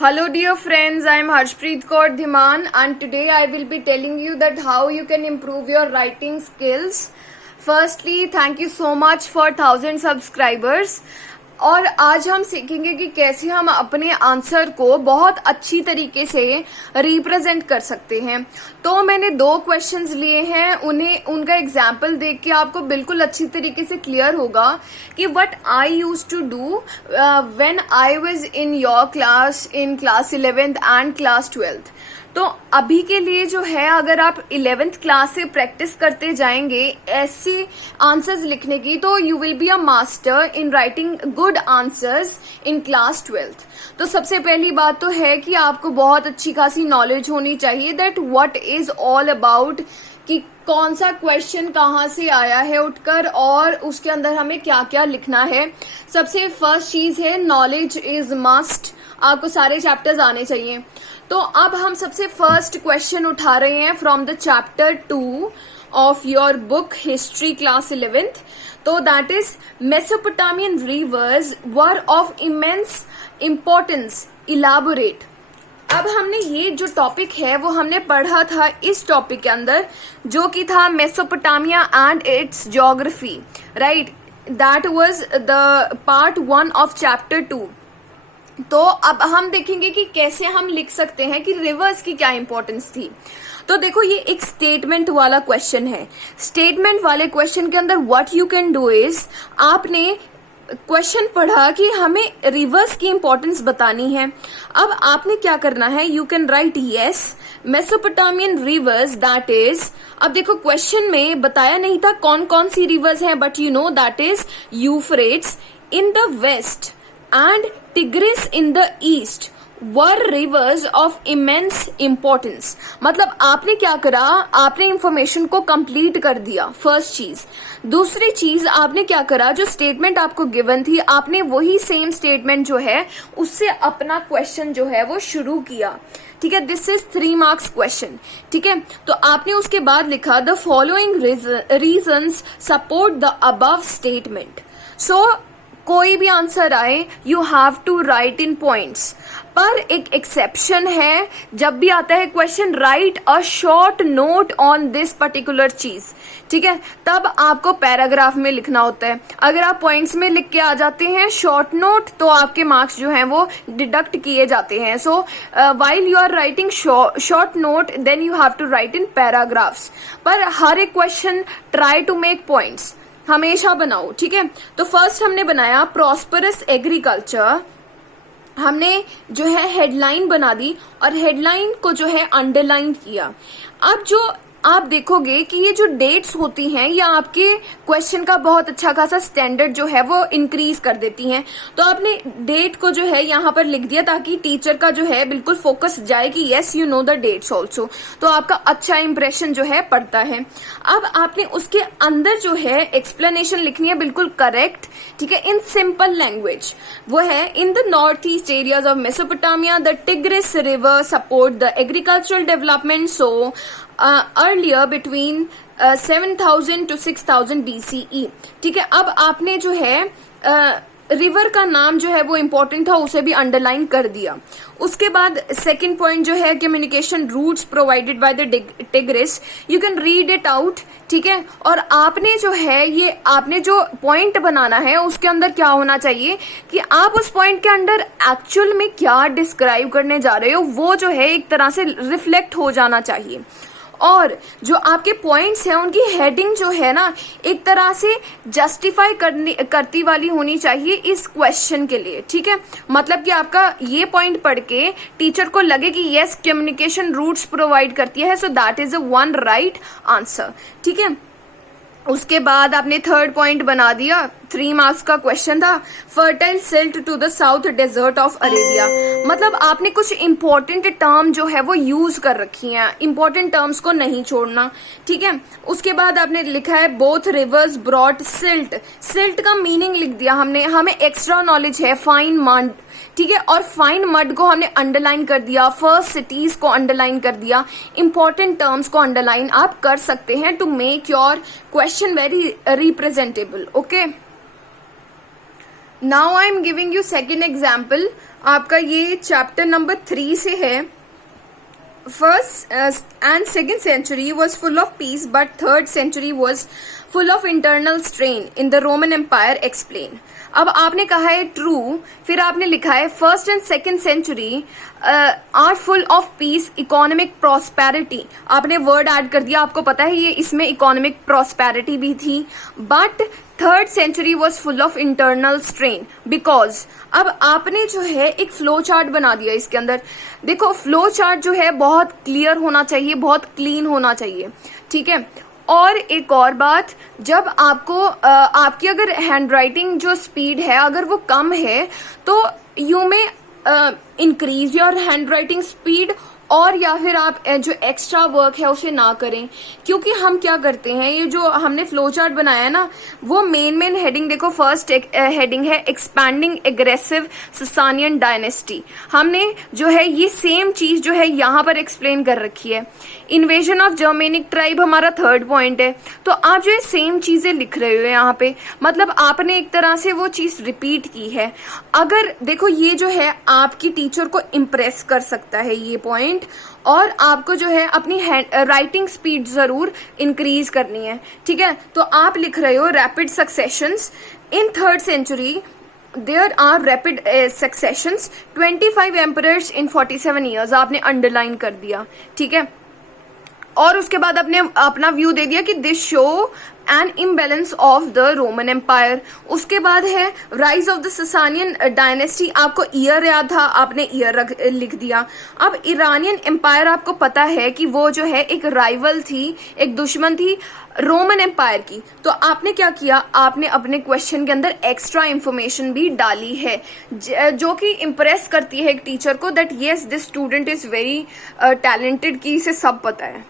Hello dear friends, I am Harshpreet Kaur Dhiman and today I will be telling you that how you can improve your writing skills. Firstly, thank you so much for 1000 subscribers. और आज हम सीखेंगे कि कैसे हम अपने answer को बहुत अच्छी तरीके से रिप्रेजेंट कर सकते हैं। तो मैंने 2 क्वेश्चंस लिए हैं, उन्हें उनका एग्जाम्पल देख के आपको बिल्कुल अच्छी तरीके से क्लियर होगा कि what I use to do when I was in your class in class 11th and class 12th। तो अभी के लिए जो है, अगर आप 11th क्लास से प्रैक्टिस करते जाएंगे ऐसे आंसर्स लिखने की, तो you will be a master in writing good answers in class 12th। तो सबसे पहली बात तो है कि आपको बहुत अच्छी खासी नॉलेज होनी चाहिए that what is all about, कि कौन सा क्वेश्चन कहाँ से आया है उठकर और उसके अंदर हमें क्या क्या लिखना है। सबसे फर्स्ट चीज है नॉलेज इज मस्ट, आपको सारे चैप्टर्स आने चाहिए। तो अब हम सबसे फर्स्ट क्वेश्चन उठा रहे हैं from the chapter 2 of your book history class 11th। तो that is Mesopotamian reverse were of immense importance, elaborate. अब हमने ये जो टॉपिक है वो हमने पढ़ा था इस टॉपिक के अंदर, जो कि था Mesopotamia and it's geography, right. That was the part 1 of chapter 2। तो अब हम देखेंगे कि कैसे हम लिख सकते हैं कि रिवर्स की क्या इंपॉर्टेंस थी। तो देखो, ये एक स्टेटमेंट वाला क्वेश्चन है। स्टेटमेंट वाले क्वेश्चन के अंदर what you can do is, आपने क्वेश्चन पढ़ा कि हमें रिवर्स की इंपॉर्टेंस बतानी है। अब आपने क्या करना है, you can write yes Mesopotamian rivers that is. अब देखो, क्वेश्चन में बताया नहीं था कौन कौन सी रिवर्स हैं, but you know that is Euphrates in the west and Tigris in the east were rivers of immense importance। मतलब आपने क्या करा, आपने इंफॉर्मेशन को कंप्लीट कर दिया, फर्स्ट चीज। दूसरी चीज आपने क्या करा, जो स्टेटमेंट आपको गिवन थी आपने वही सेम स्टेटमेंट जो है उससे अपना क्वेश्चन जो है वो शुरू किया। ठीक है, दिस इज 3 मार्क्स क्वेश्चन। ठीक है, तो आपने उसके बाद लिखा the following reasons support the above statement. So कोई भी आंसर आए you have to write in points, पर एक एक्सेप्शन है, जब भी आता है question write a short note on this particular चीज। ठीक है, तब आपको पैराग्राफ में लिखना होता है। अगर आप पॉइंट्स में लिख के आ जाते हैं शॉर्ट नोट, तो आपके मार्क्स जो हैं वो डिडक्ट किए जाते हैं। So while you are writing short note then you have to write in paragraphs. पर हर एक question try to make points हमेशा बनाओ। ठीक है, तो फर्स्ट हमने बनाया प्रॉस्परस एग्रीकल्चर। हमने जो है हेडलाइन बना दी और हेडलाइन को जो है अंडरलाइन किया। अब जो आप देखोगे कि ये जो डेट्स होती हैं ये आपके क्वेश्चन का बहुत अच्छा खासा स्टैंडर्ड जो है वो इंक्रीज कर देती हैं। तो आपने डेट को जो है यहाँ पर लिख दिया ताकि टीचर का जो है बिल्कुल फोकस जाए कि yes you know the dates also, तो आपका अच्छा इंप्रेशन जो है पड़ता है। अब आपने उसके अंदर जो है एक्सप्लेनेशन लिखनी है बिल्कुल करेक्ट। ठीक है, इन सिंपल लैंग्वेज। वो है in the north east areas of Mesopotamia the tigris river support the agricultural development so earlier between 7000 to 6000 BCE। ठीक है, अब आपने जो है रिवर का नाम जो है वो इम्पोर्टेंट था, उसे भी अंडरलाइन कर दिया। उसके बाद सेकंड पॉइंट जो है communication routes provided by the Tigris, you can read it out. ठीक है, और आपने जो है ये आपने जो पॉइंट बनाना है उसके अंदर क्या होना चाहिए कि आप उस पॉइंट के अंदर एक्चुअल में क्या डिस्क्राइब करने जा रहे हो वो जो है एक तरह से रिफ्लेक्ट हो जाना चाहिए। और जो आपके पॉइंट्स हैं उनकी हेडिंग जो है ना एक तरह से जस्टिफाई करती वाली होनी चाहिए इस क्वेश्चन के लिए। ठीक है, मतलब कि आपका ये पॉइंट पढ़ के टीचर को लगे कि यस कम्युनिकेशन रूट्स प्रोवाइड करती है, so that is a 1 right answer. ठीक है, उसके बाद आपने थर्ड पॉइंट बना दिया, 3 मार्क्स का क्वेश्चन था fertile silt to the south desert of Arabia. मतलब आपने कुछ इंपॉर्टेंट टर्म जो है वो यूज कर रखी हैं, इंपॉर्टेंट टर्म्स को नहीं छोड़ना। ठीक है, उसके बाद आपने लिखा है both reverse brought silt. Silt का मीनिंग लिख दिया हमने, हमें एक्स्ट्रा नॉलेज है फाइन मड। ठीक है, और फाइन मड को हमने अंडरलाइन कर दिया, फर्स्ट सिटीज को अंडरलाइन कर दिया, इंपॉर्टेंट टर्म्स को अंडरलाइन आप कर सकते हैं to make your question very representable. Okay, now I am giving you second example. आपका ये चैप्टर नंबर 3 से है. First and second century was full of peace, but third century was full of internal strain in the Roman Empire. Explain. अब आपने कहा है true, फिर आपने लिखा है first and second century are full of peace, economic prosperity. आपने word add कर दिया, आपको पता है ये इसमें इकोनॉमिक प्रॉस्पेरिटी भी थी. But third century was full of internal strain because. अब आपने जो है एक फ्लो चार्ट बना दिया इसके अंदर. देखो फ्लो चार्ट जो है बहुत क्लियर होना चाहिए, बहुत क्लीन होना चाहिए, ठीक है. और एक और बात, जब आपको आपकी अगर हैंडराइटिंग जो स्पीड है अगर वो कम है तो यू में इंक्रीज योर हैंडराइटिंग स्पीड, और या फिर आप जो एक्स्ट्रा वर्क है उसे ना करें. क्योंकि हम क्या करते हैं, ये जो हमने फ्लो चार्ट बनाया है ना, वो मेन हेडिंग देखो. फर्स्ट हेडिंग है एक्सपैंडिंग एग्रेसिव ससानियन डायनेस्टी. हमने जो है ये सेम चीज जो है यहाँ पर एक्सप्लेन कर रखी है. इन्वेजन ऑफ जर्मेनिक ट्राइब हमारा थर्ड पॉइंट है. तो आप जो है सेम चीजें लिख रहे हो यहाँ पे, मतलब आपने एक तरह से वो चीज रिपीट की है. अगर देखो ये जो है आपकी टीचर को इम्प्रेस कर सकता है ये पॉइंट, और आपको जो है अपनी राइटिंग स्पीड जरूर इंक्रीज करनी है, ठीक है. तो आप लिख रहे हो rapid successions in third century. There are rapid successions 25 emperors in 47 years. आपने अंडरलाइन कर दिया, ठीक है. और उसके बाद आपने अपना व्यू दे दिया कि this show an imbalance of the Roman empire. उसके बाद है rise of the Sasanian dynasty. आपको ईयर याद था, आपने ईयर लिख दिया. अब ईरानियन एम्पायर आपको पता है कि वो जो है एक राइवल थी, एक दुश्मन थी रोमन एम्पायर की. तो आपने क्या किया, आपने अपने क्वेश्चन के अंदर एक्स्ट्रा इंफॉर्मेशन भी डाली है जो कि इम्प्रेस करती है एक टीचर को that yes this student is very talented, कि इसे सब पता है.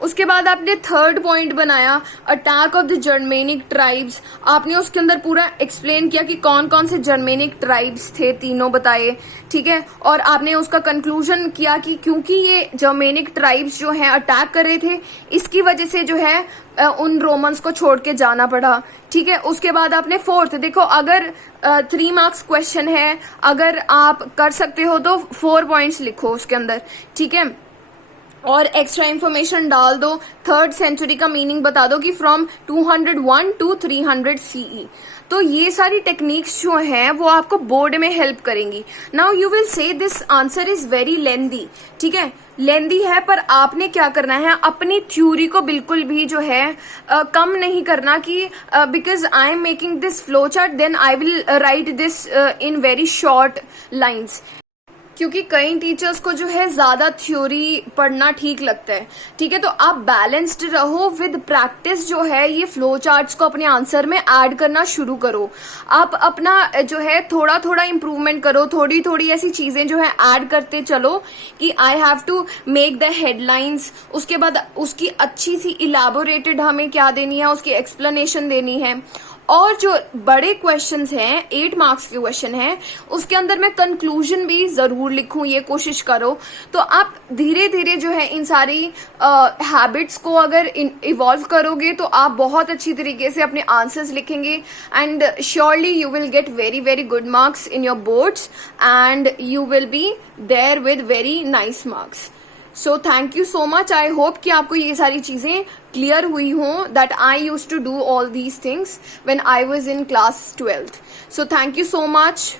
उसके बाद आपने थर्ड पॉइंट बनाया attack of the Germanic tribes. आपने उसके अंदर पूरा एक्सप्लेन किया कि कौन कौन से जर्मेनिक ट्राइब्स थे, तीनों बताए, ठीक है. और आपने उसका कंक्लूजन किया कि क्योंकि ये जर्मेनिक ट्राइब्स जो हैं अटैक कर रहे थे, इसकी वजह से जो है उन रोमन्स को छोड़ के जाना पड़ा, ठीक है. उसके बाद आपने फोर्थ, देखो अगर 3 मार्क्स क्वेश्चन है, अगर आप कर सकते हो तो 4 पॉइंट्स लिखो उसके अंदर, ठीक है. और एक्स्ट्रा इंफॉर्मेशन डाल दो. थर्ड सेंचुरी का मीनिंग बता दो कि फ्रॉम 201 टू 300 CE. तो ये सारी टेक्निक्स जो हैं वो आपको बोर्ड में हेल्प करेंगी. Now you will say this answer is very lengthy, ठीक है. लेंदी है, पर आपने क्या करना है, अपनी थ्योरी को बिल्कुल भी जो है कम नहीं करना कि because I am making this flow chart then I will write this in very short lines. क्योंकि कई टीचर्स को जो है ज्यादा थ्योरी पढ़ना ठीक लगता है, ठीक है. तो आप बैलेंस्ड रहो विद प्रैक्टिस. जो है ये फ्लो चार्ट्स को अपने आंसर में ऐड करना शुरू करो. आप अपना जो है थोड़ा थोड़ा इंप्रूवमेंट करो, थोड़ी थोड़ी ऐसी चीजें जो है ऐड करते चलो कि I have to make the headlines. उसके बाद उसकी अच्छी सी इलैबोरेटेड हमें क्या देनी है, उसकी एक्सप्लेनेशन देनी है. और जो बड़े क्वेश्चंस हैं 8 मार्क्स के क्वेश्चन हैं, उसके अंदर मैं कंक्लूजन भी जरूर लिखूं, ये कोशिश करो. तो आप धीरे धीरे जो है इन सारी हैबिट्स को अगर इवॉल्व करोगे तो आप बहुत अच्छी तरीके से अपने आंसर्स लिखेंगे and surely you will get very very good marks in your boards and you will be there with very nice marks. So thank you so much. I hope कि आपको ये सारी चीजें क्लियर हुई हों that I used to do all these things when I was in class 12th. So thank you so much.